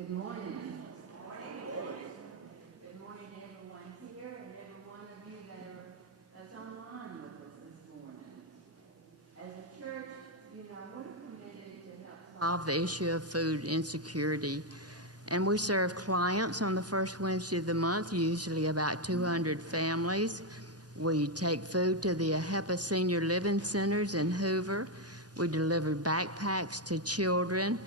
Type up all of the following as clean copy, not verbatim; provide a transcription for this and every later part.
Good morning. Good morning to everyone here and every one of you that's online with us this morning. As a church, we're committed to help solve the issue of food insecurity. And we serve clients on the first Wednesday of the month, usually about 200 families. We take food to the AHEPA Senior Living Centers in Hoover. We deliver backpacks to children.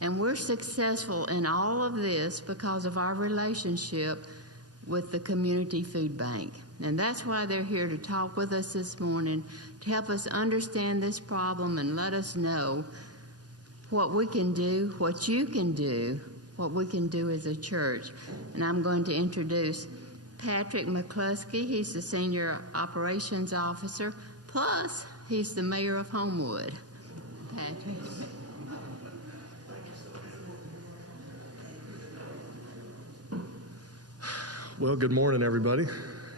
And we're successful in all of this because of our relationship with the Community Food Bank. And that's why they're here to talk with us this morning, to help us understand this problem and let us know what we can do, what you can do, what we can do as a church. And I'm going to introduce Patrick Mccluskey. He's the Senior Operations Officer, plus he's the Mayor of Homewood. Patrick. Well, good morning, everybody.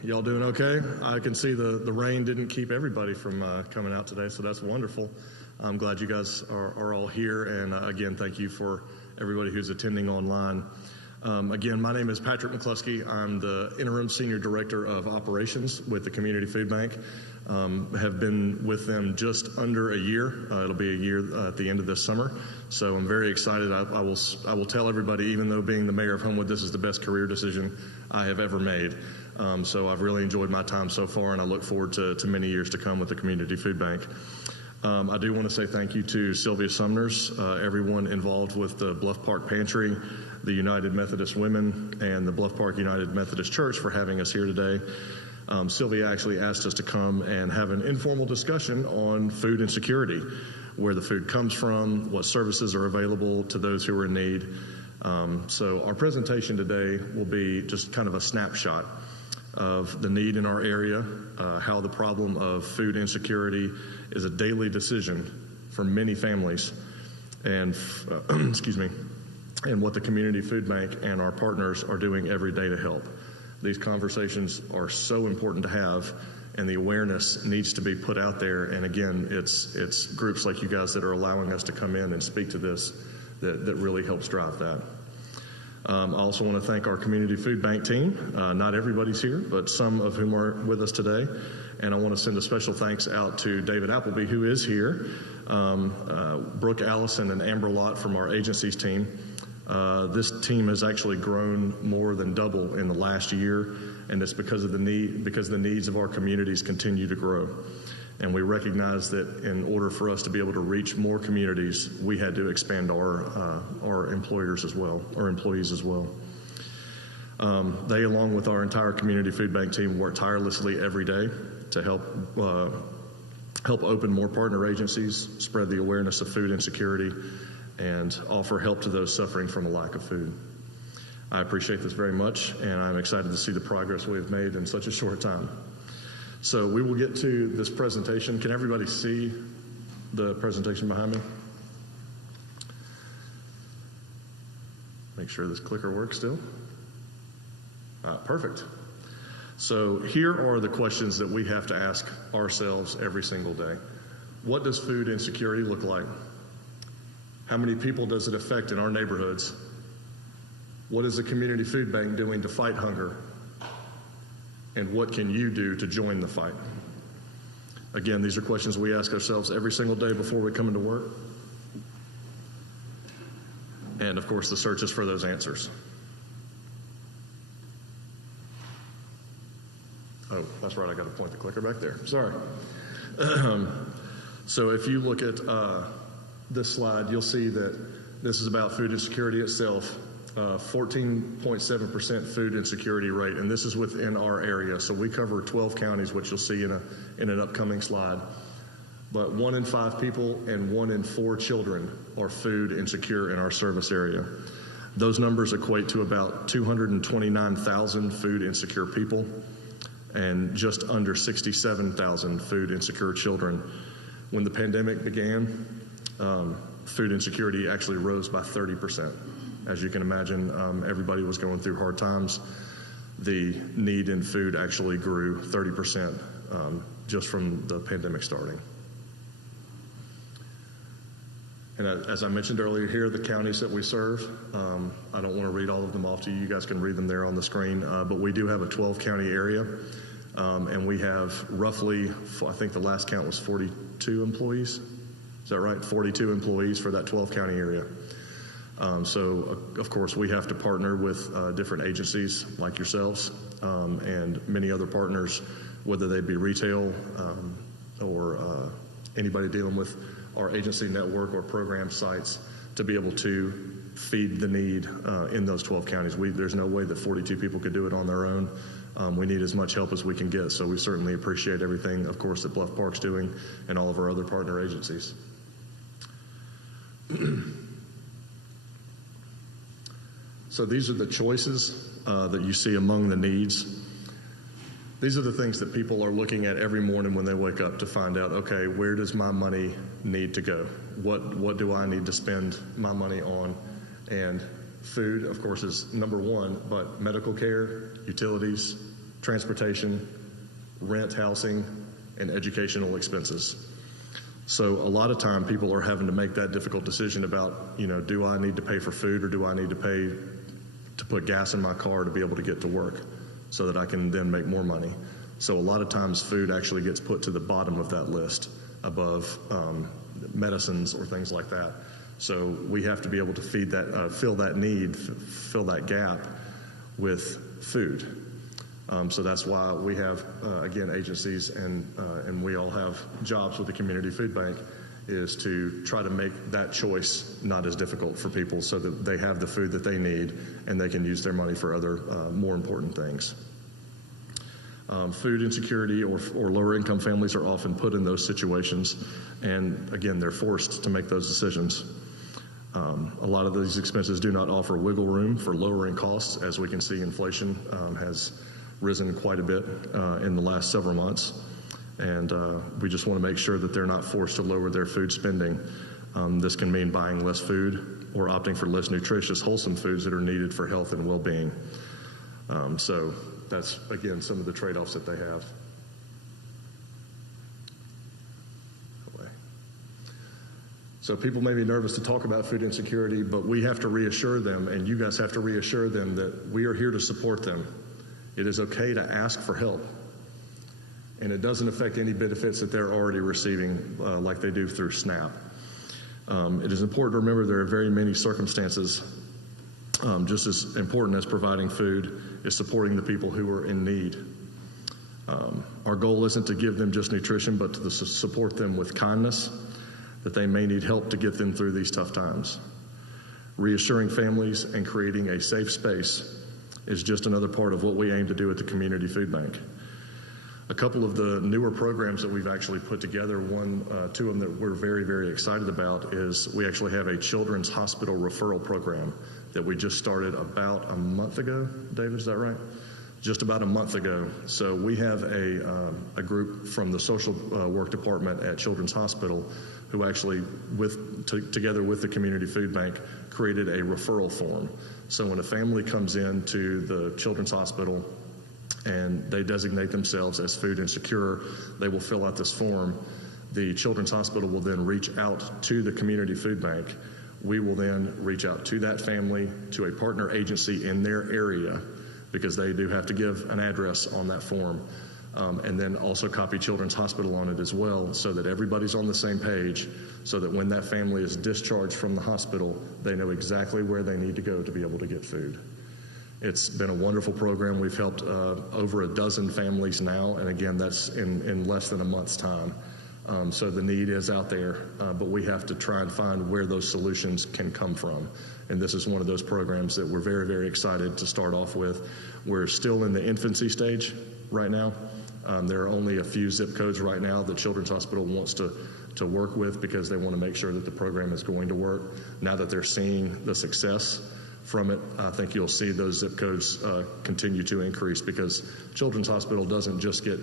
Y'all doing okay? I can see the rain didn't keep everybody from coming out today, so that's wonderful. I'm glad you guys are all here, and again, thank you for everybody who's attending online. Again, my name is Patrick Mccluskey. I'm the Interim Senior Director of Operations with the Community Food Bank. Have been with them just under a year. It'll be a year at the end of this summer. So I'm very excited. I will tell everybody, even though being the mayor of Homewood, this is the best career decision I have ever made. So I've really enjoyed my time so far, and I look forward to many years to come with the Community Food Bank. I do want to say thank you to Sylvia Sumners, everyone involved with the Bluff Park Pantry, the United Methodist Women, and the Bluff Park United Methodist Church for having us here today. Sylvia actually asked us to come and have an informal discussion on food insecurity, where the food comes from, what services are available to those who are in need. So our presentation today will be just kind of a snapshot of the need in our area, how the problem of food insecurity is a daily decision for many families, and excuse me, and what the Community Food Bank and our partners are doing every day to help. These conversations are so important to have, and the awareness needs to be put out there. And again, it's groups like you guys that are allowing us to come in and speak to this that really helps drive that. I also want to thank our Community Food Bank team. Not everybody's here, but some of whom are with us today. And I want to send a special thanks out to David Appleby, who is here, Brooke Allison and Amber Lott from our agencies team. This team has actually grown more than double in the last year, and it's because the needs of our communities continue to grow. And we recognize that in order for us to be able to reach more communities, we had to expand our employers as well, our employees as well. They, along with our entire Community Food Bank team, work tirelessly every day to help open more partner agencies, spread the awareness of food insecurity, and offer help to those suffering from a lack of food. I appreciate this very much, and I'm excited to see the progress we've made in such a short time. So we will get to this presentation. Can everybody see the presentation behind me? Make sure this clicker works still. Perfect. So here are the questions that we have to ask ourselves every single day. What does food insecurity look like? How many people does it affect in our neighborhoods? What is the Community Food Bank doing to fight hunger? And what can you do to join the fight? Again, these are questions we ask ourselves every single day before we come into work. And of course, the search is for those answers. Oh, that's right, I got to point the clicker back there. Sorry. So if you look at this slide, you'll see that this is about food insecurity itself. 14.7% food insecurity rate, and this is within our area. So we cover 12 counties, which you'll see in an upcoming slide. But 1 in 5 people and 1 in 4 children are food insecure in our service area. Those numbers equate to about 229,000 food insecure people and just under 67,000 food insecure children. When the pandemic began, food insecurity actually rose by 30%. As you can imagine, everybody was going through hard times. The need in food actually grew 30% just from the pandemic starting. And as I mentioned earlier, here are the counties that we serve. I don't want to read all of them off to you. You guys can read them there on the screen. But we do have a 12-county area, and we have roughly, I think the last count was 42 employees. Is that right? 42 employees for that 12-county area. So, of course, we have to partner with different agencies like yourselves and many other partners, whether they be retail or anybody dealing with our agency network or program sites, to be able to feed the need in those 12 counties. There's no way that 42 people could do it on their own. We need as much help as we can get, so we certainly appreciate everything, of course, that Bluff Park's doing and all of our other partner agencies. So these are the choices that you see among the needs. These are the things that people are looking at every morning when they wake up to find out, okay, where does my money need to go? What do I need to spend my money on? And food, of course, is number one, but medical care, utilities, transportation, rent, housing, and educational expenses. So a lot of time people are having to make that difficult decision about, do I need to pay for food, or do I need to pay to put gas in my car to be able to get to work so that I can then make more money? So a lot of times food actually gets put to the bottom of that list above medicines or things like that. So we have to be able to feed that, fill that need, fill that gap with food. So that's why we have, again, agencies and we all have jobs with the Community Food Bank, is to try to make that choice not as difficult for people so that they have the food that they need and they can use their money for other more important things. Food insecurity or lower income families are often put in those situations, and again, they're forced to make those decisions. A lot of these expenses do not offer wiggle room for lowering costs. As we can see, inflation has risen quite a bit in the last several months, and we just want to make sure that they're not forced to lower their food spending. This can mean buying less food or opting for less nutritious, wholesome foods that are needed for health and well-being. So that's, again, some of the trade-offs that they have. So people may be nervous to talk about food insecurity, but we have to reassure them, and you guys have to reassure them, that we are here to support them. It is okay to ask for help, and it doesn't affect any benefits that they're already receiving like they do through SNAP. It is important to remember there are very many circumstances. Just as important as providing food is supporting the people who are in need. Our goal isn't to give them just nutrition, but to support them with kindness, that they may need help to get them through these tough times. Reassuring families and creating a safe space is just another part of what we aim to do at the Community Food Bank. A couple of the newer programs that we've actually put together, two of them that we're very, very excited about, is we actually have a children's hospital referral program that we just started about a month ago. David, is that right? Just about a month ago. So we have a group from the social work department at Children's Hospital who actually, together with the Community Food Bank, created a referral form. So when a family comes into the Children's Hospital and they designate themselves as food insecure, they will fill out this form. The Children's Hospital will then reach out to the Community Food Bank. We will then reach out to that family, to a partner agency in their area, because they do have to give an address on that form, and then also copy Children's Hospital on it as well, so that everybody's on the same page, so that when that family is discharged from the hospital, they know exactly where they need to go to be able to get food. It's been a wonderful program. We've helped over a dozen families now, and again, that's in less than a month's time. So the need is out there, but we have to try and find where those solutions can come from. And this is one of those programs that we're very, very excited to start off with. We're still in the infancy stage right now. There are only a few zip codes right now that Children's Hospital wants to work with, because they want to make sure that the program is going to work. Now that they're seeing the success from it, I think you'll see those zip codes continue to increase, because Children's Hospital doesn't just get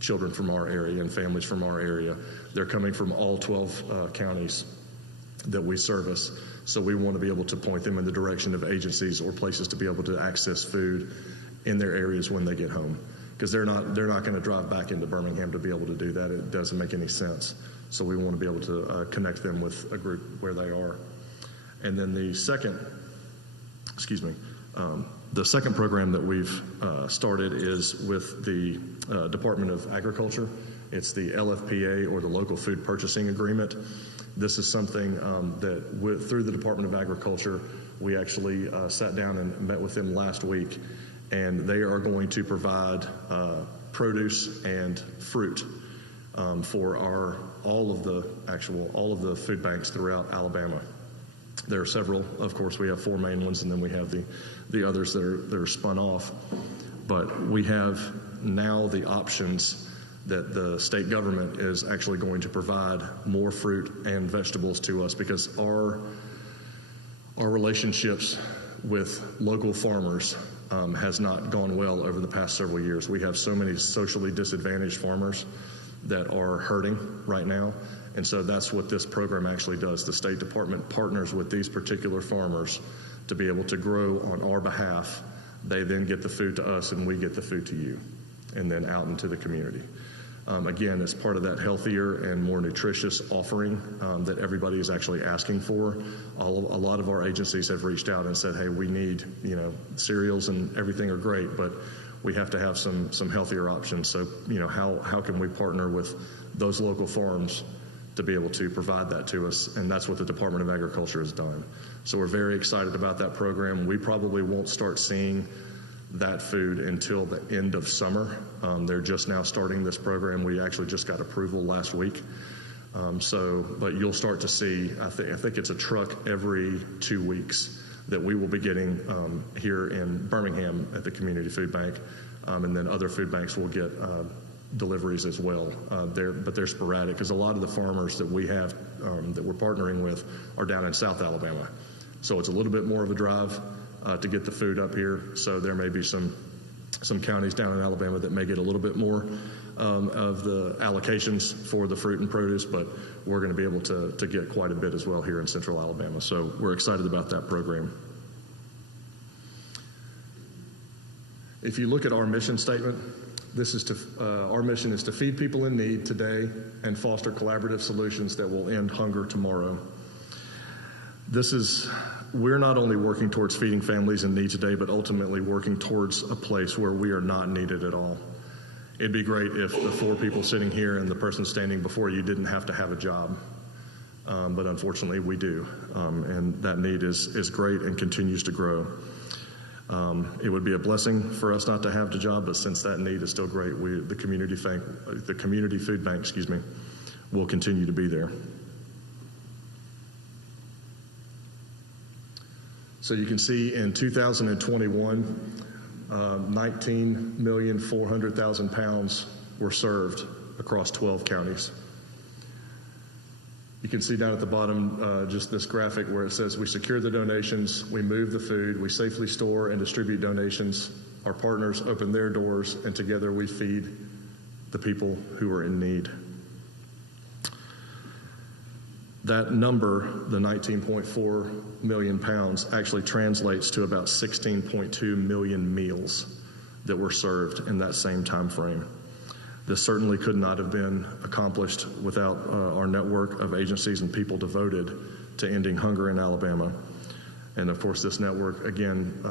children from our area and families from our area. They're coming from all 12 counties that we service. So we want to be able to point them in the direction of agencies or places to be able to access food in their areas when they get home, because they're not going to drive back into Birmingham to be able to do that. It doesn't make any sense. So we want to be able to connect them with a group where they are. And then the second program that we've started is with the Department of Agriculture. It's the LFPA, or the Local Food Purchasing Agreement. This is something that through the Department of Agriculture, we actually sat down and met with them last week, and they are going to provide produce and fruit for all of the food banks throughout Alabama. There are several, of course. We have 4 main ones, and then we have the others that are spun off. But we have now the options that the state government is actually going to provide more fruit and vegetables to us, because our relationships with local farmers has not gone well over the past several years. We have so many socially disadvantaged farmers that are hurting right now. And so that's what this program actually does. The State Department partners with these particular farmers to be able to grow on our behalf. They then get the food to us, and we get the food to you, and then out into the community. Again, it's part of that healthier and more nutritious offering that everybody is actually asking for. A lot of our agencies have reached out and said, hey, we need, cereals and everything are great, but we have to have some healthier options. So, how can we partner with those local farms to be able to provide that to us? And that's what the Department of Agriculture has done. So we're very excited about that program. We probably won't start seeing that food until the end of summer. They're just now starting this program. We actually just got approval last week. But you'll start to see, I think it's a truck every 2 weeks that we will be getting here in Birmingham at the Community Food Bank. And then other food banks will get deliveries as well. But they're sporadic, because a lot of the farmers that we have that we're partnering with are down in South Alabama. So it's a little bit more of a drive to get the food up here. So there may be some counties down in Alabama that may get a little bit more of the allocations for the fruit and produce, but we're going to be able to get quite a bit as well here in Central Alabama. So we're excited about that program. If you look at our mission statement, our mission is to feed people in need today and foster collaborative solutions that will end hunger tomorrow. We're not only working towards feeding families in need today, but ultimately working towards a place where we are not needed at all. It'd be great if the 4 people sitting here and the person standing before you didn't have to have a job. But unfortunately we do. And that need is great and continues to grow. It would be a blessing for us not to have the job, but since that need is still great, the community food bank, will continue to be there. So you can see in 2021, 19,400,000 pounds were served across 12 counties. You can see down at the bottom just this graphic where it says we secure the donations, we move the food, we safely store and distribute donations, our partners open their doors, and together we feed the people who are in need. That number, the 19.4 million pounds, actually translates to about 16.2 million meals that were served in that same time frame. This certainly could not have been accomplished without our network of agencies and people devoted to ending hunger in Alabama. And of course, this network, again,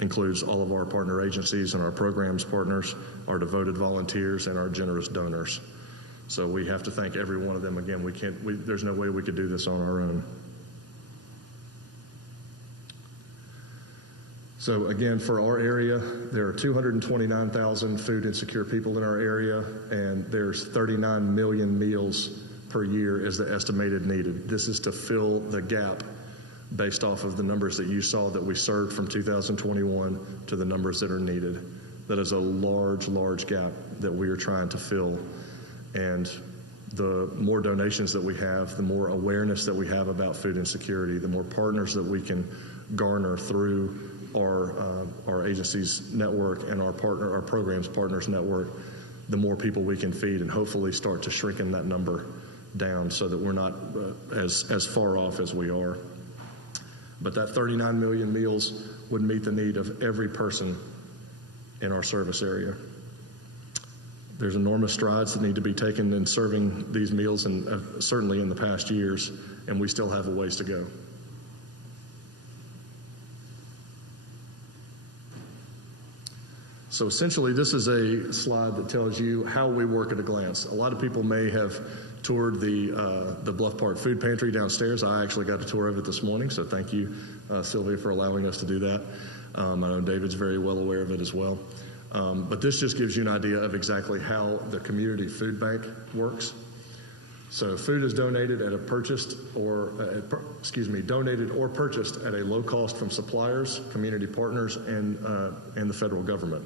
includes all of our partner agencies and our programs partners, our devoted volunteers, and our generous donors. So we have to thank every one of them. Again, there's no way we could do this on our own. So again, for our area, there are 229,000 food insecure people in our area, and there's 39 million meals per year is the estimated needed. This is to fill the gap based off of the numbers that you saw that we served from 2021 to the numbers that are needed. That is a large, large gap that we are trying to fill. And the more donations that we have, the more awareness that we have about food insecurity, the more partners that we can garner through our agency's network and our programs partners network, the more people we can feed and hopefully start to shrinking that number down so that we're not as far off as we are. But that 39 million meals would meet the need of every person in our service area. there's enormous strides that need to be taken in serving these meals, and certainly in the past years, and we still have a ways to go. So essentially, this is a slide that tells you how we work at a glance. A lot of people may have toured the Bluff Park Food Pantry downstairs. I actually got a tour of it this morning, so thank you, Sylvia, for allowing us to do that. I know David's very well aware of it as well. But this just gives you an idea of exactly how the community food bank works. So food is donated at a donated or purchased at a low cost from suppliers, community partners, and the federal government.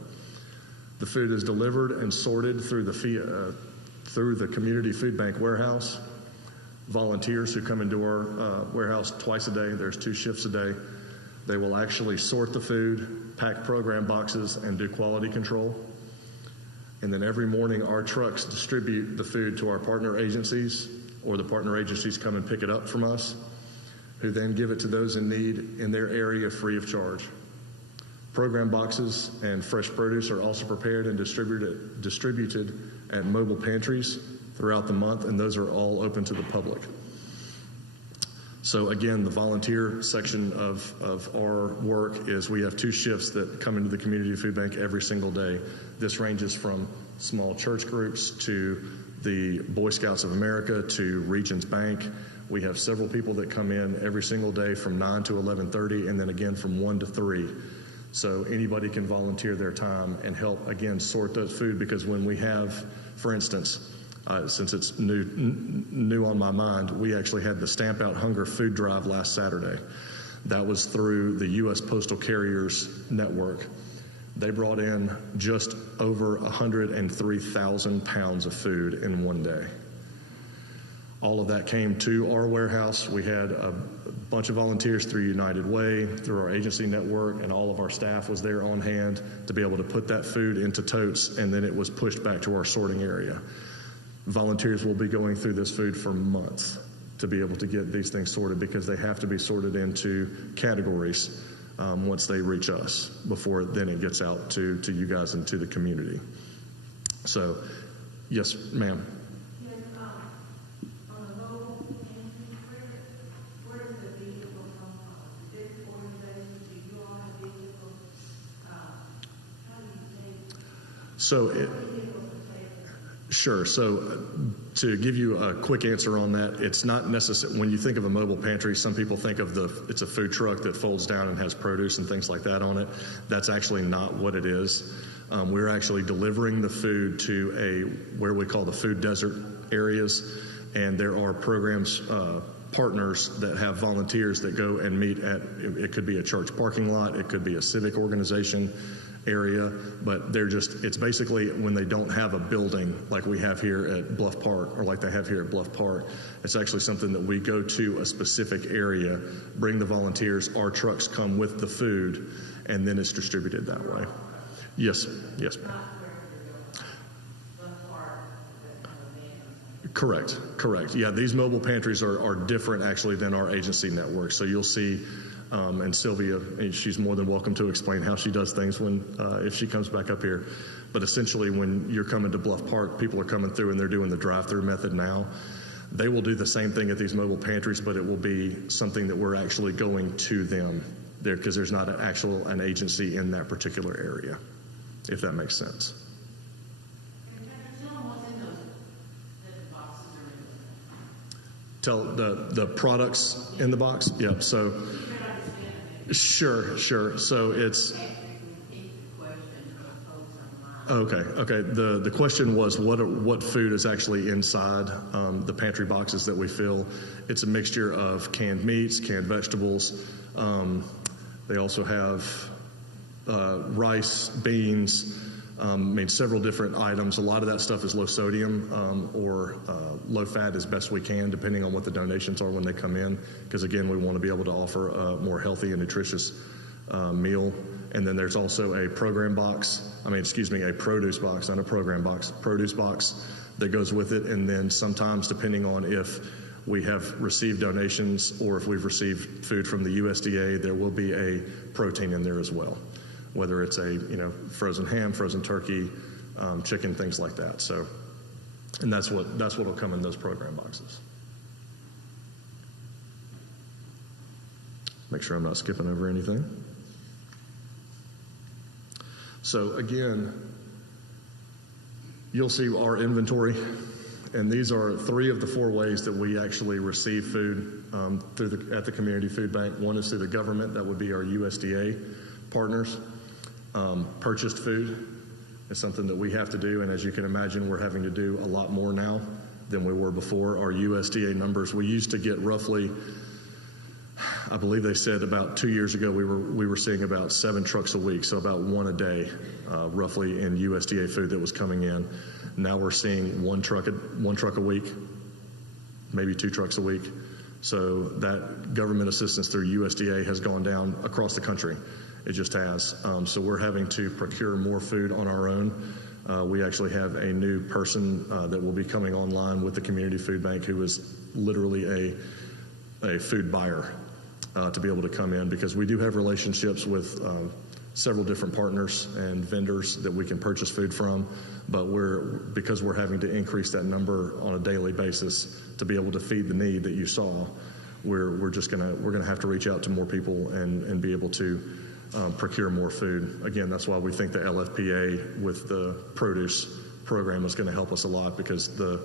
The food is delivered and sorted through the community food bank warehouse. Volunteers who come into our warehouse twice a day. There's 2 shifts a day. They will actually sort the food, pack program boxes, and do quality control. And then every morning, our trucks distribute the food to our partner agencies, or the partner agencies come and pick it up from us, who then give it to those in need in their area free of charge. Program boxes and fresh produce are also prepared and distributed at mobile pantries throughout the month, and those are all open to the public. So again, the volunteer section of our work is we have 2 shifts that come into the community food bank every single day. This ranges from small church groups to the Boy Scouts of America to Regions Bank. We have several people that come in every single day from 9 to 11:30, and then again from 1 to 3. So anybody can volunteer their time and help, again, sort that food, because when we have, for instance, since it's new on my mind, we actually had the Stamp Out Hunger food drive last Saturday. That was through the U.S. Postal Carriers Network. They brought in just over 103,000 pounds of food in one day. All of that came to our warehouse. We had a bunch of volunteers through United Way, through our agency network, and all of our staff was there on hand to be able to put that food into totes, and then it was pushed back to our sorting area. Volunteers will be going through this food for months to be able to get these things sorted, because they have to be sorted into categories once they reach us, before then it gets out to you guys and to the community. So, yes, ma'am. Sure. So to give you a quick answer on that, it's not necessary. When you think of a mobile pantry, some people think of it's a food truck that folds down and has produce and things like that on it. That's actually not what it is. We're actually delivering the food to where we call the food desert areas, and there are programs, partners that have volunteers that go and meet at, it could be a church parking lot, it could be a civic organization area, but it's basically when they don't have a building like we have here at Bluff Park, or like they have here at Bluff Park. It's actually something that we go to a specific area, bring the volunteers, our trucks come with the food, and then it's distributed that way. Yes, ma'am. Correct. Yeah, these mobile pantries are different actually than our agency network. So you'll see, and Sylvia, she's more than welcome to explain how she does things if she comes back up here. But essentially, when you're coming to Bluff Park, people are coming through and they're doing the drive-through method now. They will do the same thing at these mobile pantries, but it will be something that we're actually going to them there, because there's not an agency in that particular area, if that makes sense. Tell the products in the box. Yep. So sure. So it's okay. The question was what food is actually inside the pantry boxes that we fill. It's a mixture of canned meats, canned vegetables. They also have rice, beans. Several different items. A lot of that stuff is low sodium or low fat as best we can, depending on what the donations are when they come in. Because again, we want to be able to offer a more healthy and nutritious meal. And then there's also a produce box, not a program box, produce box that goes with it. And then sometimes, depending on if we have received donations or if we've received food from the USDA, there will be a protein in there as well. Whether it's a frozen ham, frozen turkey, chicken, things like that. So, and that's what will come in those program boxes. Make sure I'm not skipping over anything. So again, you'll see our inventory, and these are 3 of the 4 ways that we actually receive food at the community food bank. One is through the government, that would be our USDA partners. Purchased food is something that we have to do, and as you can imagine, we're having to do a lot more now than we were before. Our USDA numbers, we used to get roughly, I believe they said about 2 years ago, we were seeing about 7 trucks a week, so about 1 a day, roughly, in USDA food that was coming in. Now we're seeing one truck a week, maybe 2 trucks a week. So that government assistance through USDA has gone down across the country. It just has. So we're having to procure more food on our own. We actually have a new person that will be coming online with the community food bank who is literally a food buyer to be able to come in, because we do have relationships with several different partners and vendors that we can purchase food from, but because we're having to increase that number on a daily basis to be able to feed the need that you saw, we're gonna have to reach out to more people and be able to procure more food. Again, that's why we think the LFPA with the produce program is going to help us a lot, because the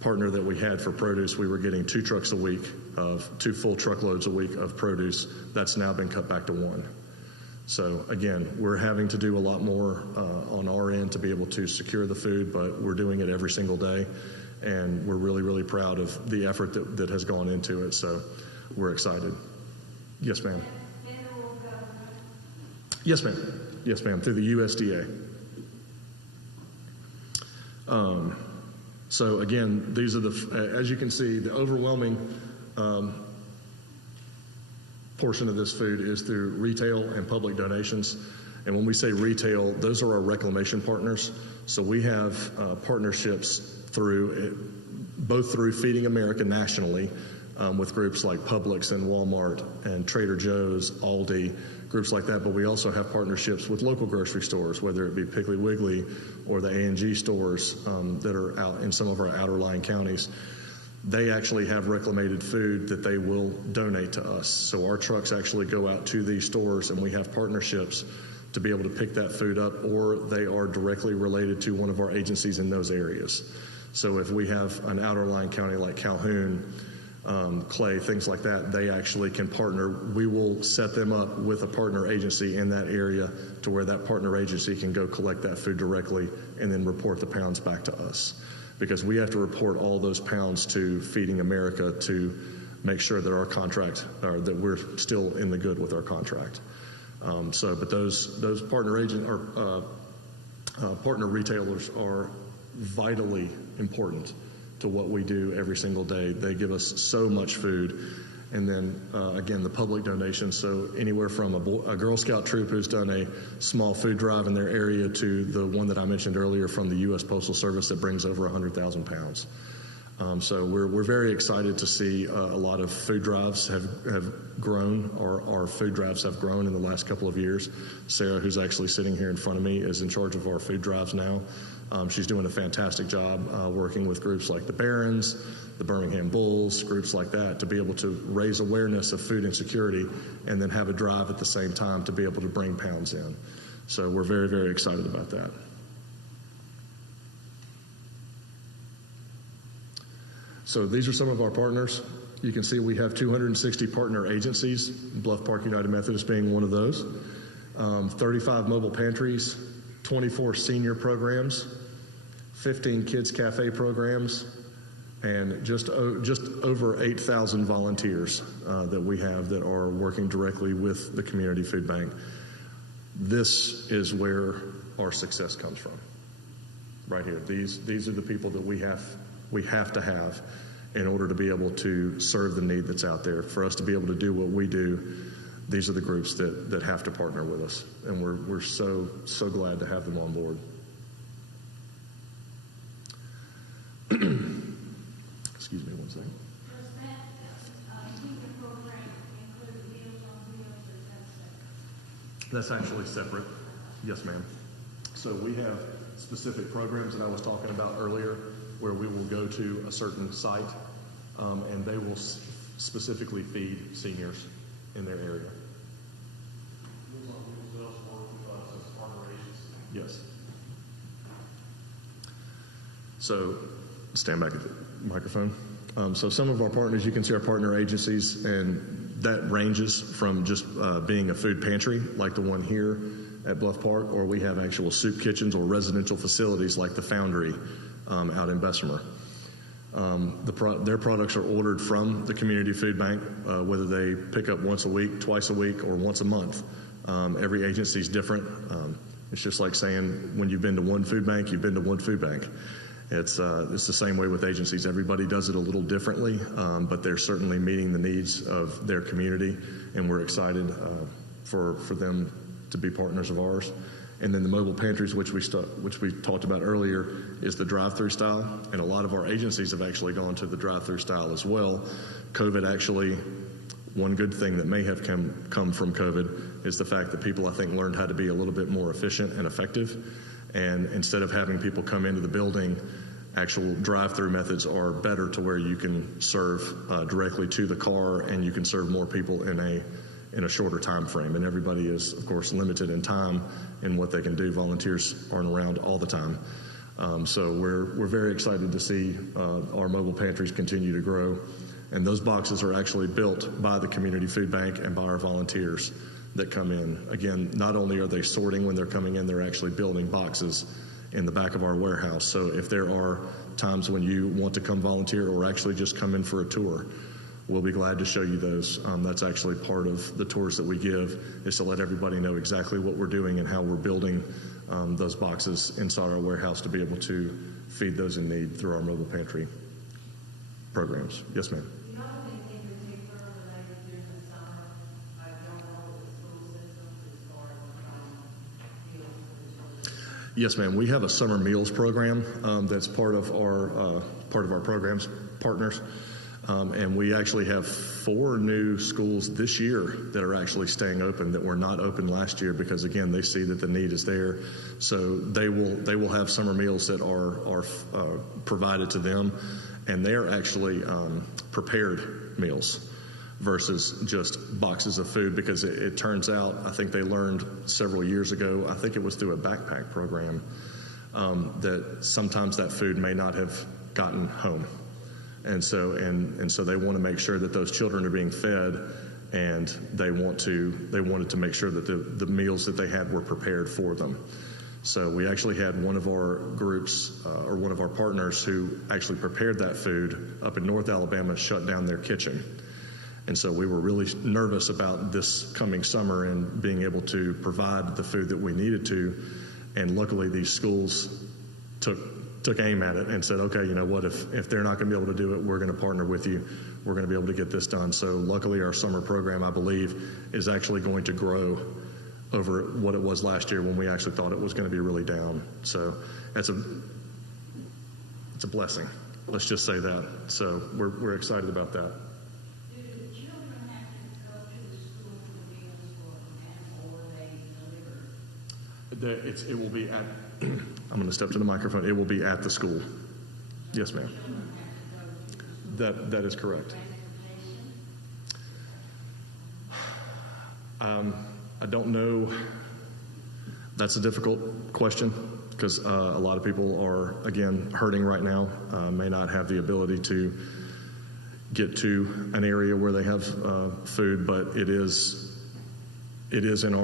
partner that we had for produce, we were getting 2 trucks a week of 2 full truckloads a week of produce. That's now been cut back to 1. So again, we're having to do a lot more on our end to be able to secure the food, but we're doing it every single day, and we're really, really proud of the effort that has gone into it. So we're excited. Yes, ma'am. Yes, ma'am. Yes, ma'am, through the USDA. So again, these are as you can see, the overwhelming portion of this food is through retail and public donations. And when we say retail, those are our reclamation partners. So we have partnerships both through Feeding America nationally, with groups like Publix and Walmart and Trader Joe's, Aldi, groups like that, but we also have partnerships with local grocery stores, whether it be Piggly Wiggly or the A&G stores that are out in some of our outer-lying counties. They actually have reclamated food that they will donate to us. So our trucks actually go out to these stores, and we have partnerships to be able to pick that food up, or they are directly related to one of our agencies in those areas. So if we have an outer-lying county like Calhoun, Clay, things like that, they actually can partner. We will set them up with a partner agency in that area to where that partner agency can go collect that food directly and then report the pounds back to us, because we have to report all those pounds to Feeding America to make sure that our contract, or that we're still in the good with our contract. But those partner partner retailers are vitally important to what we do every single day. They give us so much food. And then again, the public donations, so anywhere from a Girl Scout troop who's done a small food drive in their area to the one that I mentioned earlier from the U.S. Postal Service that brings over 100,000 pounds. So we're very excited to see a lot of food drives have grown. Our food drives have grown in the last couple of years. Sarah, who's actually sitting here in front of me, is in charge of our food drives now. She's doing a fantastic job working with groups like the Barons, the Birmingham Bulls, groups like that, to be able to raise awareness of food insecurity and then have a drive at the same time to be able to bring pounds in. So we're very, very excited about that. So these are some of our partners. You can see we have 260 partner agencies, Bluff Park United Methodist being one of those, 35 mobile pantries, 24 senior programs, 15 kids cafe programs, and just over 8,000 volunteers that we have that are working directly with the community food bank. This is where our success comes from, right here. These are the people that we have to have in order to be able to serve the need that's out there. For us to be able to do what we do, these are the groups that have to partner with us, and we're so glad to have them on board. Excuse me one second. Does that union program include Meals on Wheels, or is that separate? That's actually separate. Yes, ma'am. So we have specific programs that I was talking about earlier, where we will go to a certain site and they will specifically feed seniors in their area. Yes. So, stand back at the microphone. So some of our partners, you can see our partner agencies, and that ranges from just being a food pantry, like the one here at Bluff Park, or we have actual soup kitchens or residential facilities like the Foundry out in Bessemer. Their products are ordered from the community food bank, whether they pick up once a week, twice a week, or once a month. Every agency is different. It's just like saying when you've been to one food bank, you've been to one food bank. It's the same way with agencies. Everybody does it a little differently, but they're certainly meeting the needs of their community, and we're excited for them to be partners of ours. And then the mobile pantries, which we talked about earlier, is the drive-through style, and a lot of our agencies have actually gone to the drive-through style as well. COVID actually, one good thing that may have come from COVID is the fact that people, I think, learned how to be a little bit more efficient and effective. And instead of having people come into the building, actual drive-through methods are better to where you can serve directly to the car, and you can serve more people in a shorter time frame. And everybody is, of course, limited in time in what they can do. Volunteers aren't around all the time. So we're very excited to see our mobile pantries continue to grow. And those boxes are actually built by the community food bank and by our volunteers that come in. Again, not only are they sorting when they're coming in, they're actually building boxes in the back of our warehouse. So if there are times when you want to come volunteer or actually just come in for a tour, we'll be glad to show you those. That's actually part of the tours that we give, is to let everybody know exactly what we're doing and how we're building those boxes inside our warehouse to be able to feed those in need through our mobile pantry programs. Yes, ma'am. You know anything in particular related during the summer? I don't know the school system as far as meals for the children. Yes, ma'am. We have a summer meals program that's part of our programs partners. And we actually have 4 new schools this year that are actually staying open that were not open last year because, again, they see that the need is there. So they will have summer meals that are provided to them, and they are actually prepared meals versus just boxes of food, because it turns out, I think they learned several years ago, I think it was through a backpack program, that sometimes that food may not have gotten home. And so they want to make sure that those children are being fed, and they wanted to make sure that the meals that they had were prepared for them. So we actually had one of our groups or one of our partners who actually prepared that food up in North Alabama shut down their kitchen. And so we were really nervous about this coming summer and being able to provide the food that we needed to. And luckily these schools took aim at it and said, okay, you know what, if they're not going to be able to do it, we're going to partner with you. We're going to be able to get this done. So luckily our summer program, I believe, is actually going to grow over what it was last year when we actually thought it was going to be really down. So it's a blessing. Let's just say that. So we're excited about that. Do the children have to go to the school for meals or they delivered? It will be at, I'm going to step to the microphone. It will be at the school. Yes, ma'am. That is correct. I don't know. That's a difficult question because a lot of people are, again, hurting right now, may not have the ability to get to an area where they have food, but it is in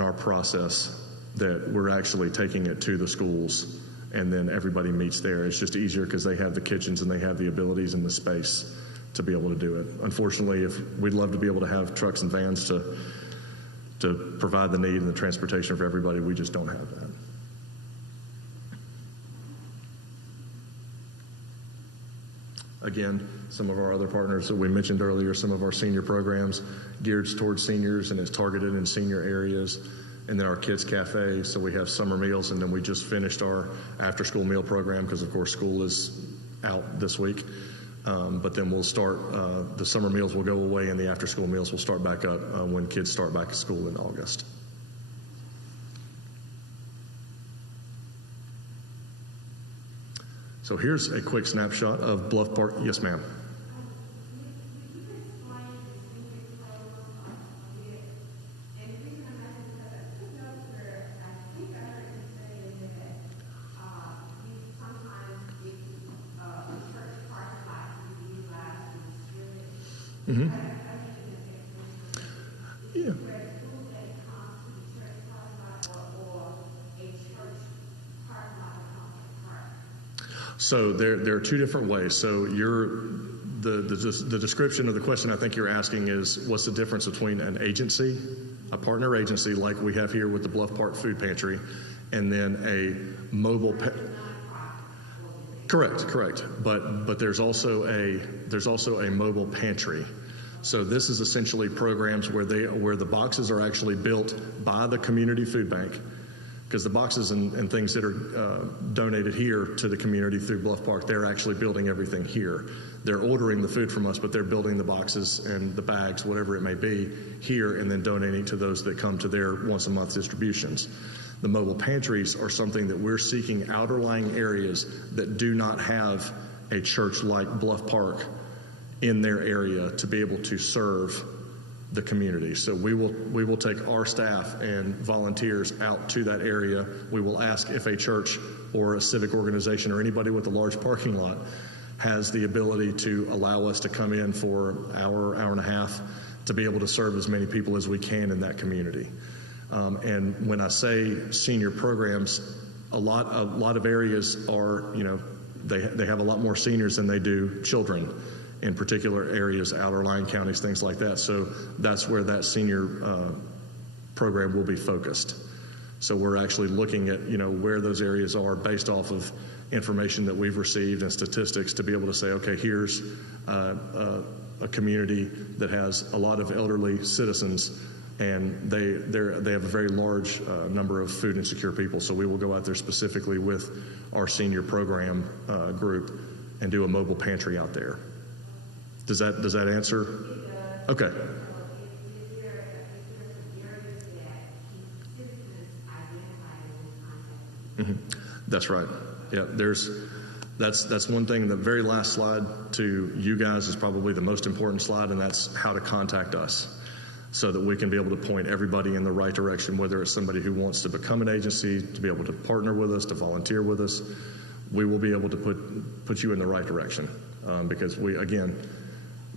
our process that we're actually taking it to the schools, and then everybody meets there. It's just easier because they have the kitchens and they have the abilities and the space to be able to do it. Unfortunately, we'd love to be able to have trucks and vans to provide the need and the transportation for everybody, we just don't have that. Again, some of our other partners that we mentioned earlier, some of our senior programs geared towards seniors and is targeted in senior areas. And then our Kids Cafe, so we have summer meals, and then we just finished our after-school meal program because, of course, school is out this week. But then we'll start, the summer meals will go away and the after-school meals will start back up when kids start back at school in August. So here's a quick snapshot of Bluff Park. Yes, ma'am. Mm-hmm. Yeah. So there are two different ways. So the description of the question I think you're asking is, what's the difference between an agency, a partner agency like we have here with the Bluff Park Food Pantry, and then a mobile. Correct. But there's also a mobile pantry. So this is essentially programs where the boxes are actually built by the community food bank, because the boxes and things that are donated here to the community through Bluff Park, they're actually building everything here. They're ordering the food from us, but they're building the boxes and the bags, whatever it may be, here, and then donating to those that come to their once a month distributions. The mobile pantries are something that we're seeking outerlying areas that do not have a church like Bluff Park in their area to be able to serve the community. So we will take our staff and volunteers out to that area. We will ask if a church or a civic organization or anybody with a large parking lot has the ability to allow us to come in for an hour and a half to be able to serve as many people as we can in that community. And when I say senior programs, a lot of areas are, they have a lot more seniors than they do children in particular areas, outerlying counties, things like that. So that's where that senior program will be focused. So we're actually looking at, where those areas are based off of information that we've received and statistics to be able to say, okay, here's a community that has a lot of elderly citizens, and they have a very large number of food insecure people. So we will go out there specifically with our senior program group and do a mobile pantry out there. Does that answer? Okay. Mm-hmm. That's right. Yeah, that's one thing. The very last slide to you guys is probably the most important slide, and that's how to contact us, so that we can be able to point everybody in the right direction, whether it's somebody who wants to become an agency, to be able to partner with us, to volunteer with us. We will be able to put you in the right direction, because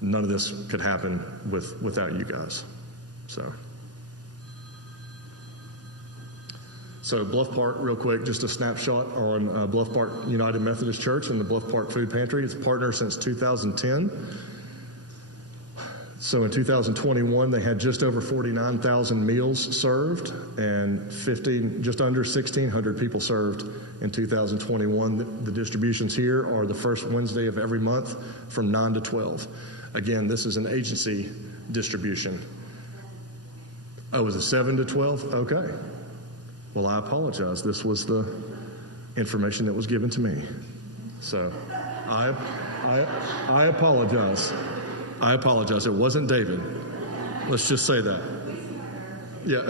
none of this could happen without you guys. So Bluff Park, real quick, just a snapshot on Bluff Park United Methodist Church and the Bluff Park Food Pantry. It's a partner since 2010. So in 2021, they had just over 49,000 meals served and just under 1,600 people served in 2021. The distributions here are the first Wednesday of every month from 9 to 12. Again, this is an agency distribution. Oh, is it 7 to 12? Okay. Well, I apologize. This was the information that was given to me. So I apologize. I apologize. It wasn't David. Let's just say that. Yeah.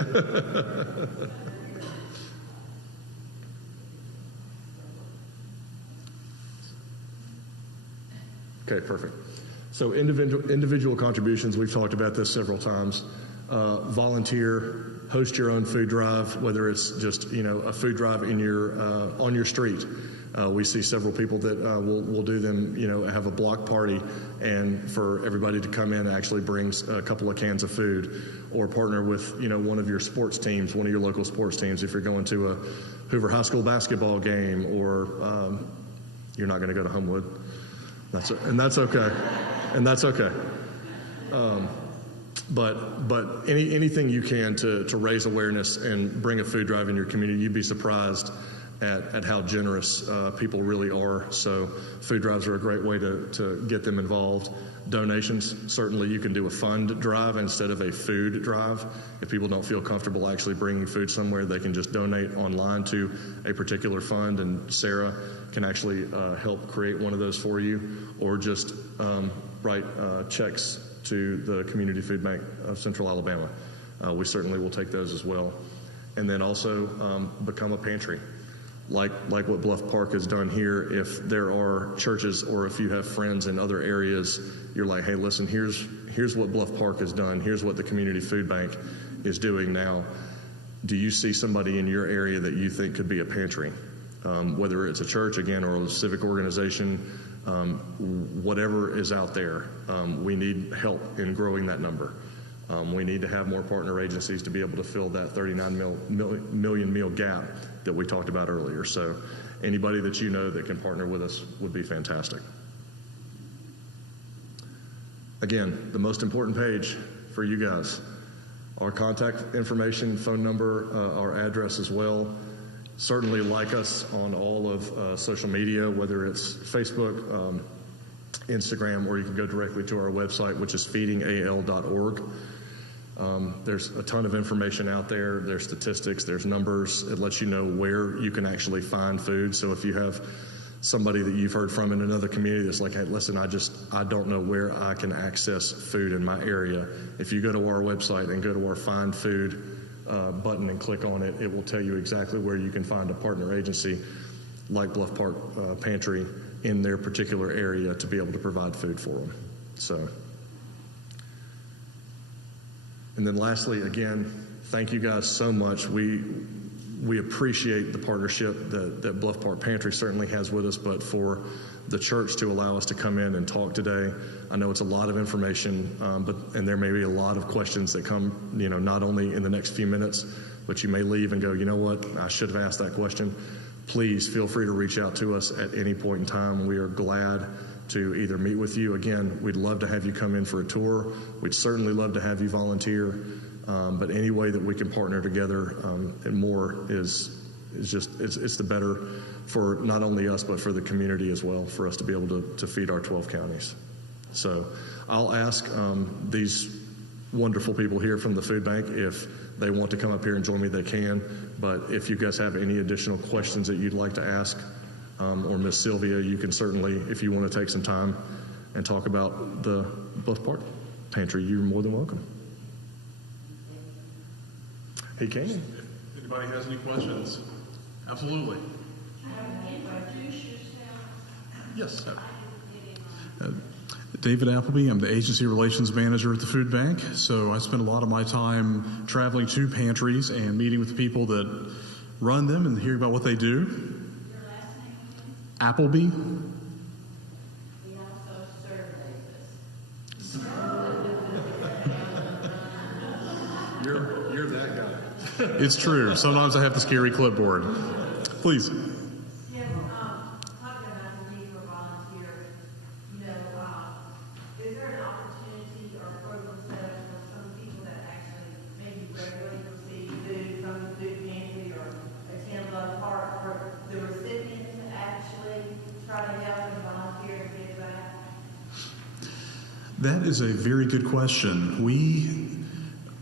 Okay, perfect. So individual contributions, we've talked about this several times. Volunteer, host your own food drive, whether it's just a food drive in on your street. We see several people that will do them, have a block party, and for everybody to come in actually brings a couple of cans of food, or partner with one of your sports teams, one of your local sports teams. If you're going to a Hoover High School basketball game, or you're not going to go to Homewood, that's okay. But anything you can to raise awareness and bring a food drive in your community, you'd be surprised at how generous people really are. So food drives are a great way to get them involved. Donations, certainly you can do a fund drive instead of a food drive. If people don't feel comfortable actually bringing food somewhere, they can just donate online to a particular fund, and Sarah can actually help create one of those for you, or just write checks to the Community Food Bank of Central Alabama. We certainly will take those as well. And then also become a pantry. like what Bluff Park has done here. If there are churches or if you have friends in other areas, you're like, hey, listen, here's what Bluff Park has done. Here's what the community food bank is doing now. Do you see somebody in your area that you think could be a pantry? Whether it's a church, again, or a civic organization, whatever is out there, we need help in growing that number. We need to have more partner agencies to be able to fill that 39 million meal gap that we talked about earlier. So anybody that you know that can partner with us would be fantastic. Again, the most important page for you guys, our contact information, phone number, our address as well. Certainly like us on all of social media, whether it's Facebook, Instagram, or you can go directly to our website, which is feedingal.org. There's a ton of information out there. There's statistics, there's numbers. It lets you know where you can actually find food. So if you have somebody that you've heard from in another community that's like, hey, listen, I don't know where I can access food in my area. If you go to our website and go to our Find Food button and click on it, it will tell you exactly where you can find a partner agency like Bluff Park Pantry in their particular area to be able to provide food for them. So, and then lastly, again, thank you guys so much. We appreciate the partnership that Bluff Park Pantry certainly has with us, but for the church to allow us to come in and talk today, I know it's a lot of information, and there may be a lot of questions that come, not only in the next few minutes, but you may leave and go, you know what, I should have asked that question. Please feel free to reach out to us at any point in time. We are glad to either meet with you. Again, we'd love to have you come in for a tour. We'd certainly love to have you volunteer. But any way that we can partner together and more is just, it's the better for not only us, but for the community as well, for us to be able to feed our 12 counties. So I'll ask these wonderful people here from the food bank if they want to come up here and join me, they can. But if you guys have any additional questions that you'd like to ask, or Miss Sylvia, you can certainly, if you want to take some time and talk about the Bluff Park Pantry, you're more than welcome. He can. If anybody has any questions, absolutely. Yes. David Appleby, I'm the Agency Relations Manager at the Food Bank. So I spend a lot of my time traveling to pantries and meeting with the people that run them and hearing about what they do. Your last name? Appleby. We also survey this. You're that guy. It's true. Sometimes I have the scary clipboard. Please. Yeah, talking about the need for volunteers, is there an opportunity or program set up for some people that actually maybe regularly receive food from the food pantry or attend Bluff Park for the recipients to actually try to help and volunteer and give back? That is a very good question. We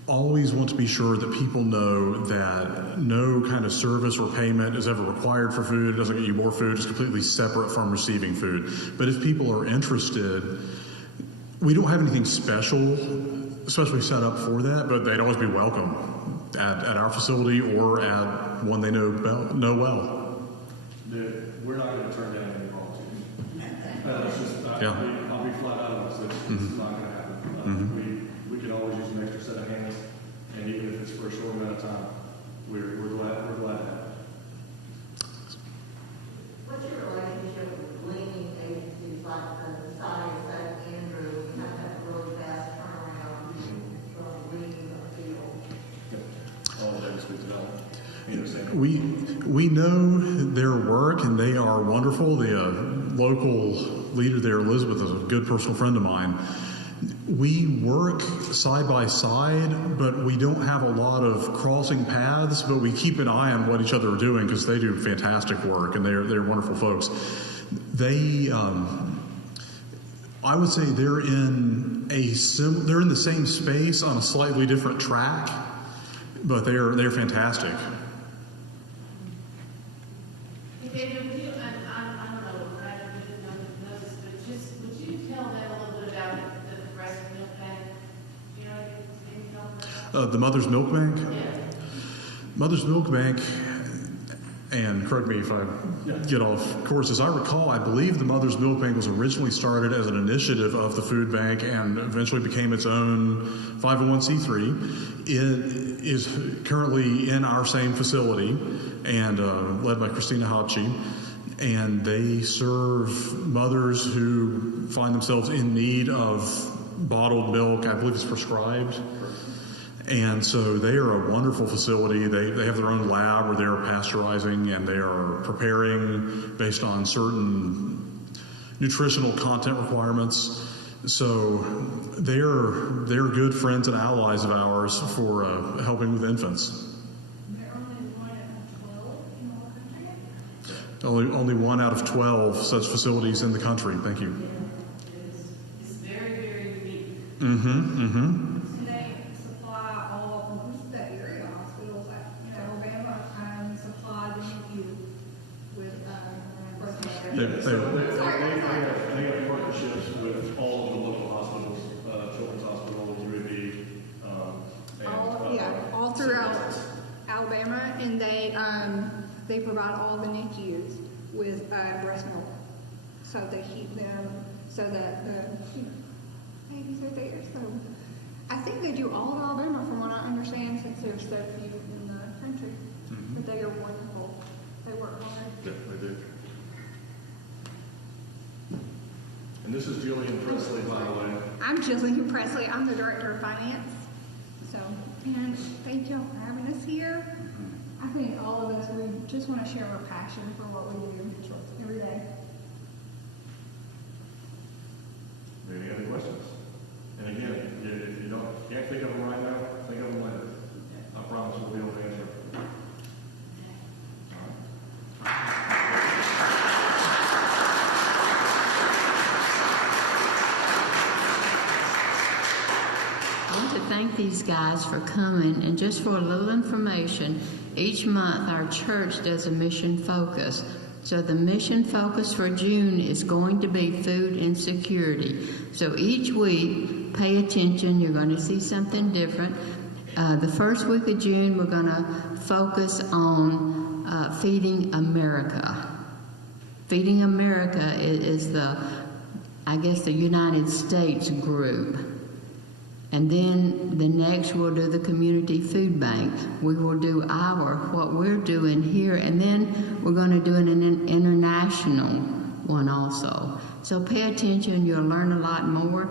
always want to be sure that people know that no kind of service or payment is ever required for food. It doesn't get you more food. It's completely separate from receiving food. But if people are interested, we don't have anything special, especially set up for that, but they'd always be welcome at our facility or at one they know well. We're not going to turn down any volunteers. I'll be flat out on this. It's not going to happen. We could always use an extra set of hands, and even if it's for a short amount of time, we're glad to have it. What's your relationship with gleaning agencies like the Society of St. Andrew? You have to have a really fast turnaround from gleaning the field. All of those we developed. We know their work, and they are wonderful. The local leader there, Elizabeth, is a good personal friend of mine. We work side by side, but we don't have a lot of crossing paths, but we keep an eye on what each other are doing because they do fantastic work, and they're wonderful folks. They, I would say they're in the same space on a slightly different track, but they're fantastic. David, I don't know, I didn't know this, but just, would you tell them a little bit about the breast milk bank? You know, can you tell them about that? The Mother's Milk Bank? Yeah. Mother's Milk Bank, And correct me if I get off course. As I recall, I believe the Mother's Milk Bank was originally started as an initiative of the food bank and eventually became its own 501c3. It is currently in our same facility and led by Christina Hopchi. And they serve mothers who find themselves in need of bottled milk. I believe it's prescribed. And so they are a wonderful facility. They have their own lab where they're pasteurizing and they are preparing based on certain nutritional content requirements. So they're good friends and allies of ours for helping with infants. They're only one out of 12 in the whole country? Only 1 out of 12 such facilities in the country. Thank you. It's very, very unique. Mm-hmm. And they supply all the area hospitals, like, Alabama, supply the NICU with, They have partnerships with all of the local hospitals, Children's Hospital, UWIF, all throughout Alabama, and they provide all the NICUs with breast milk, so they keep them, so that the babies are there. So I think they do all of Alabama, from what I understand, since there's so few in the country. But they are wonderful. They work hard. Yeah, they do. And this is Jillian Presley, by the way. I'm Jillian Presley. I'm the director of finance. So, and thank y'all for having us here. I think all of us, we just want to share our passion for what we do every day. Any other questions? And again, if you can't think of them right now, think of them later. I promise we'll be able to answer. I want to thank these guys for coming, and just for a little information, each month our church does a mission focus. So the mission focus for June is going to be food insecurity. So each week, pay attention, you're going to see something different. The first week of June, we're going to focus on Feeding America. Feeding America is the United States group. And then the next we'll do the community food bank. We will do what we're doing here, and then we're going to do an international one also. So pay attention, you'll learn a lot more.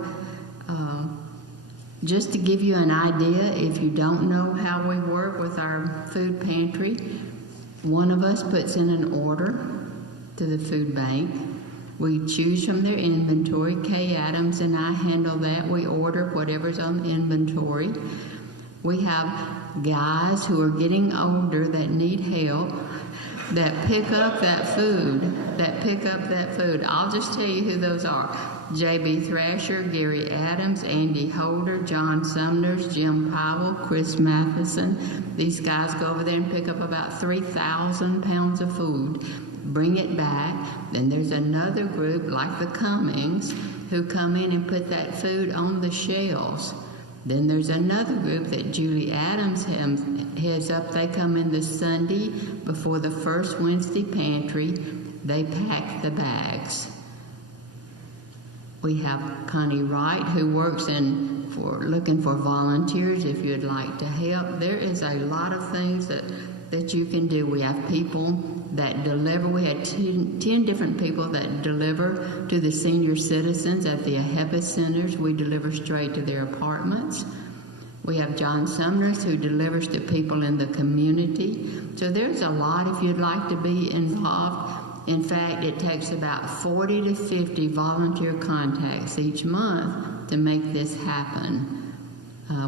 Just to give you an idea, if you don't know how we work with our food pantry, one of us puts in an order to the food bank. We choose from their inventory. Kay Adams and I handle that. We order whatever's on the inventory. We have guys who are getting older that need help that pick up that food. I'll just tell you who those are. J.B. Thrasher, Gary Adams, Andy Holder, John Sumners, Jim Powell, Chris Matheson. These guys go over there and pick up about 3,000 pounds of food, bring it back. Then there's another group like the Cummings who come in and put that food on the shelves. Then there's another group that Julie Adams heads up. They come in the Sunday before the first Wednesday pantry. They pack the bags. We have Connie Wright, who works looking for volunteers if you'd like to help. There is a lot of things that you can do. We have people that deliver. We had 10 different people that deliver to the senior citizens at the AHEPA centers. We deliver straight to their apartments. We have John Sumners, who delivers to people in the community. So there's a lot if you'd like to be involved. In fact, it takes about 40 to 50 volunteer contacts each month to make this happen.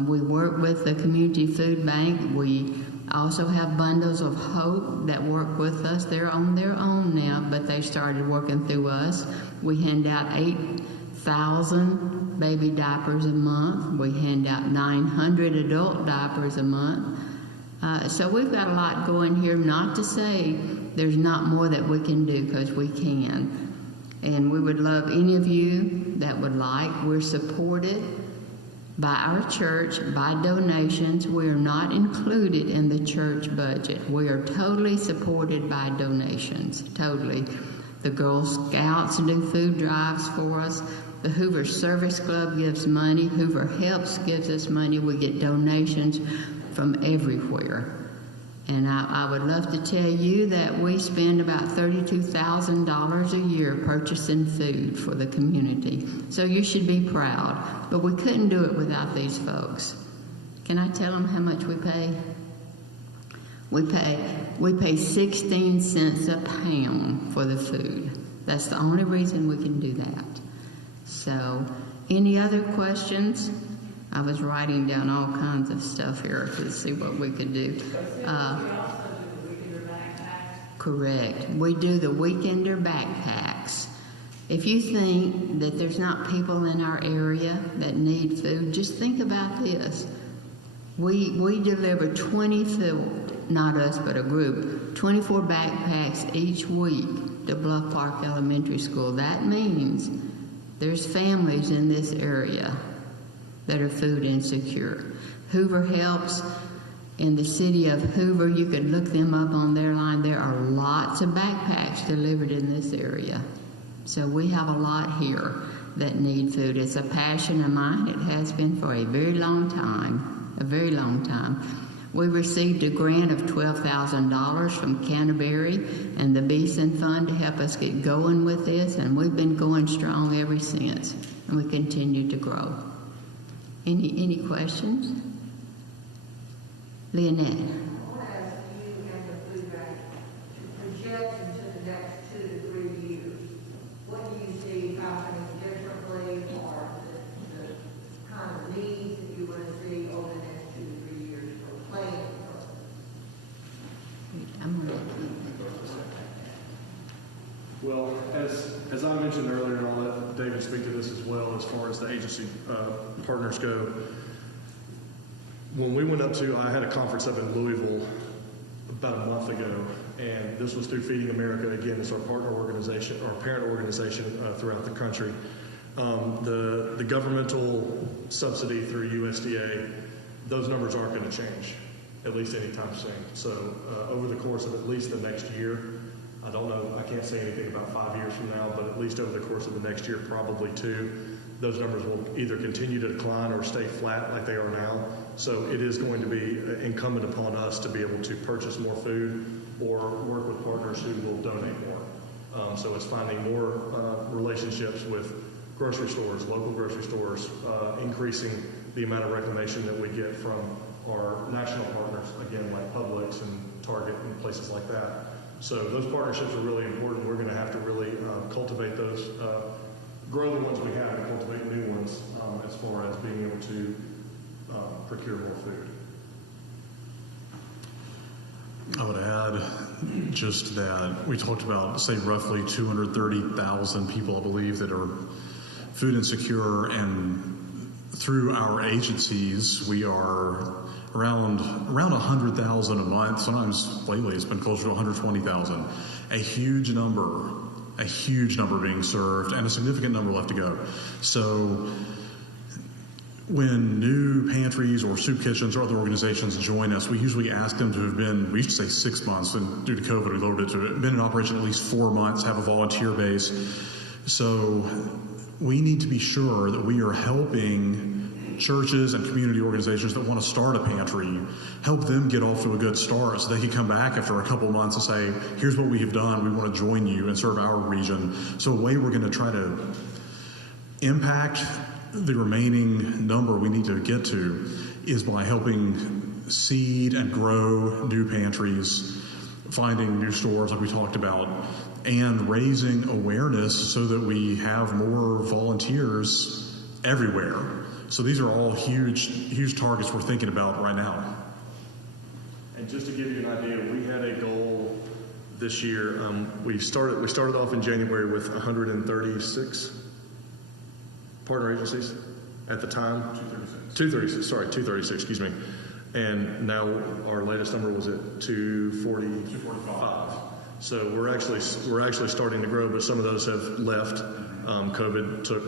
We work with the Community Food Bank. We also have Bundles of Hope that work with us. They're on their own now, but they started working through us. We hand out 8,000 baby diapers a month. We hand out 900 adult diapers a month. So we've got a lot going here, not to say there's not more that we can do, because we can. And we would love any of you that would like. We're supported by our church, by donations. We are not included in the church budget. We are totally supported by donations, totally. The Girl Scouts do food drives for us. The Hoover Service Club gives money. Hoover Helps gives us money. We get donations from everywhere. And I would love to tell you that we spend about $32,000 a year purchasing food for the community. So you should be proud. But we couldn't do it without these folks. Can I tell them how much we pay? We pay 16 cents a pound for the food. That's the only reason we can do that. So, any other questions? I was writing down all kinds of stuff here to see what we could do. Correct. We do the weekender backpacks. If you think that there's not people in our area that need food, just think about this. We deliver 24, not us, but a group, 24 backpacks each week to Bluff Park Elementary School. That means there's families in this area that are food insecure. Hoover Helps in the city of Hoover, you could look them up on their line. There are lots of backpacks delivered in this area. So we have a lot here that need food. It's a passion of mine. It has been for a very long time, We received a grant of $12,000 from Canterbury and the Beeson Fund to help us get going with this, and we've been going strong ever since, and we continue to grow. Any questions? Leonette. I want to ask you and the food bank to project into the next 2 to 3 years. What do you see happening differently, or the kind of needs that you want to see over the next 2 to 3 years for planning purposes? I'm going to Well, as I mentioned earlier, and I'll let David speak to this as well, as far as the agency partners go. When we went up to, I had a conference up in Louisville about a month ago, and this was through Feeding America. Again, it's our partner organization, our parent organization throughout the country. The governmental subsidy through USDA, those numbers aren't going to change, at least anytime soon. So over the course of at least the next year, I don't know, I can't say anything about 5 years from now, but at least over the course of the next year, probably 2, those numbers will either continue to decline or stay flat like they are now. So it is going to be incumbent upon us to be able to purchase more food or work with partners who will donate more. So it's finding more relationships with grocery stores, local grocery stores, increasing the amount of reclamation that we get from our national partners, again, like Publix and Target and places like that. So those partnerships are really important. We're going to have to really cultivate those, grow the ones we have and cultivate new ones as far as being able to procure more food. I would add just that we talked about, say, roughly 230,000 people, I believe, that are food insecure, and through our agencies, we are around 100,000 a month. Sometimes lately it's been closer to 120,000. A huge number being served, and a significant number left to go. So when new pantries or soup kitchens or other organizations join us, we usually ask them to have been, we used to say 6 months, and due to COVID we lowered it to been in operation at least 4 months, have a volunteer base. So we need to be sure that we are helping churches and community organizations that want to start a pantry, help them get off to a good start so they can come back after a couple months and say, here's what we have done, we want to join you and serve our region. So a way we're going to try to impact the remaining number we need to get to is by helping seed and grow new pantries, finding new stores like we talked about, and raising awareness so that we have more volunteers everywhere. So these are all huge targets we're thinking about right now. And just to give you an idea, we had a goal this year. We started off in January with 136 partner agencies at the time. 236, excuse me. And now our latest number was at 245. So we're actually starting to grow, but some of those have left. COVID took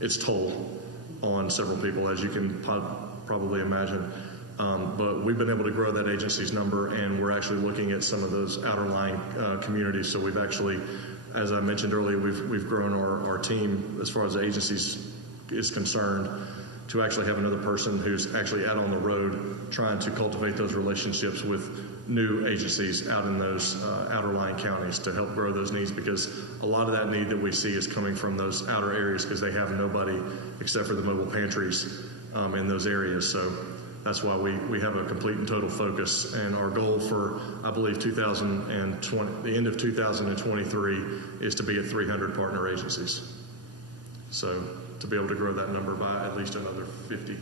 its toll on several people, as you can probably imagine. But we've been able to grow that agency's number, and we're actually looking at some of those outerlying communities. So we've actually, as I mentioned earlier, we've grown our team as far as the agencies is concerned to actually have another person who's actually out on the road trying to cultivate those relationships with new agencies out in those outerlying counties to help grow those needs, because a lot of that need that we see is coming from those outer areas because they have nobody except for the mobile pantries in those areas. So that's why we have a complete and total focus, and our goal for, I believe, 2020, the end of 2023, is to be at 300 partner agencies. So to be able to grow that number by at least another 50.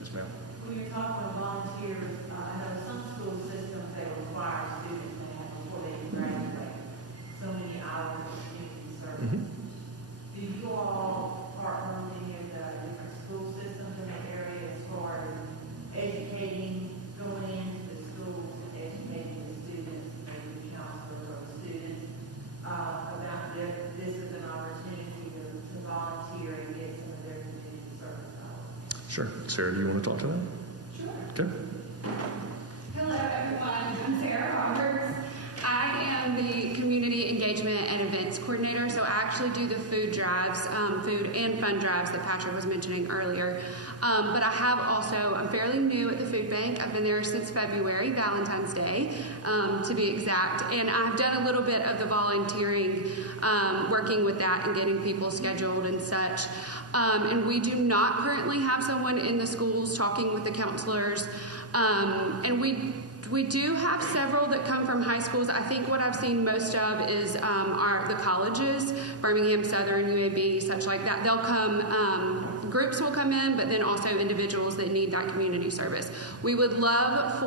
Yes, ma'am. When you're talking about volunteers, I know some school systems, they require students to have before they graduate so many hours of community service. Mm-hmm. Do you all partner with any of the different school systems in the area as far as educating, going into the schools and educating the students, maybe the counselor or the students, about this is an opportunity to volunteer and get some of their community service hours? Sure. Sarah, do you want to talk to that? Sure. Okay. Hello, everyone. I'm Sarah Roberts. I am the Community Engagement and Events Coordinator, so I actually do the food drives, food and fun drives that Patrick was mentioning earlier. But I have also, I'm fairly new at the food bank. I've been there since February, Valentine's Day, to be exact. And I've done a little bit of the volunteering, working with that and getting people scheduled and such. And we do not currently have someone in the schools talking with the counselors. And we do have several that come from high schools. I think what I've seen most of is the colleges, Birmingham, Southern, UAB, such like that. They'll come, groups will come in, but then also individuals that need that community service. We would love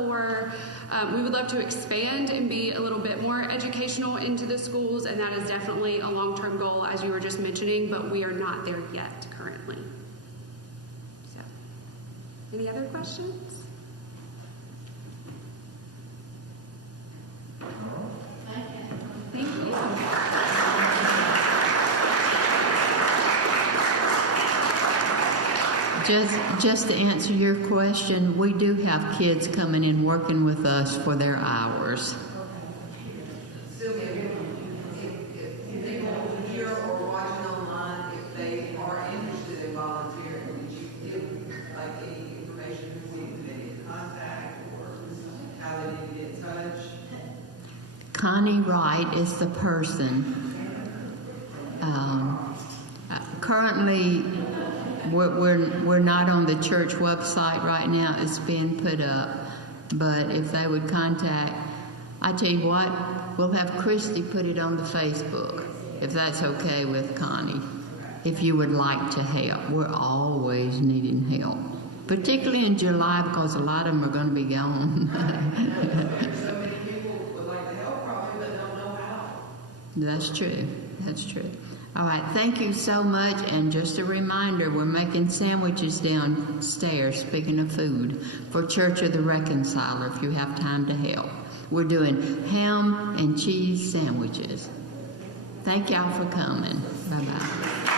to expand and be a little bit more educational into the schools, and that is definitely a long-term goal, as you were just mentioning, but we are not there yet currently. So, any other questions? Thank you. Just to answer your question, we do have kids coming in working with us for their hours. Sylvia, if people here or watching online, if they are interested in volunteering, would you give like any information who they need to contact or how they need to get in touch? Connie Wright is the person. Currently, we're not on the church website right now. It's being put up. But if they would contact, I tell you what, we'll have Christy put it on the Facebook, if that's okay with Connie. If you would like to help. We're always needing help. Particularly in July, because a lot of them are going to be gone. So many people would like to help probably, but don't know how. That's true. That's true. All right. Thank you so much. And just a reminder, we're making sandwiches downstairs, speaking of food, for Church of the Reconciler if you have time to help. We're doing ham and cheese sandwiches. Thank y'all for coming. Bye-bye.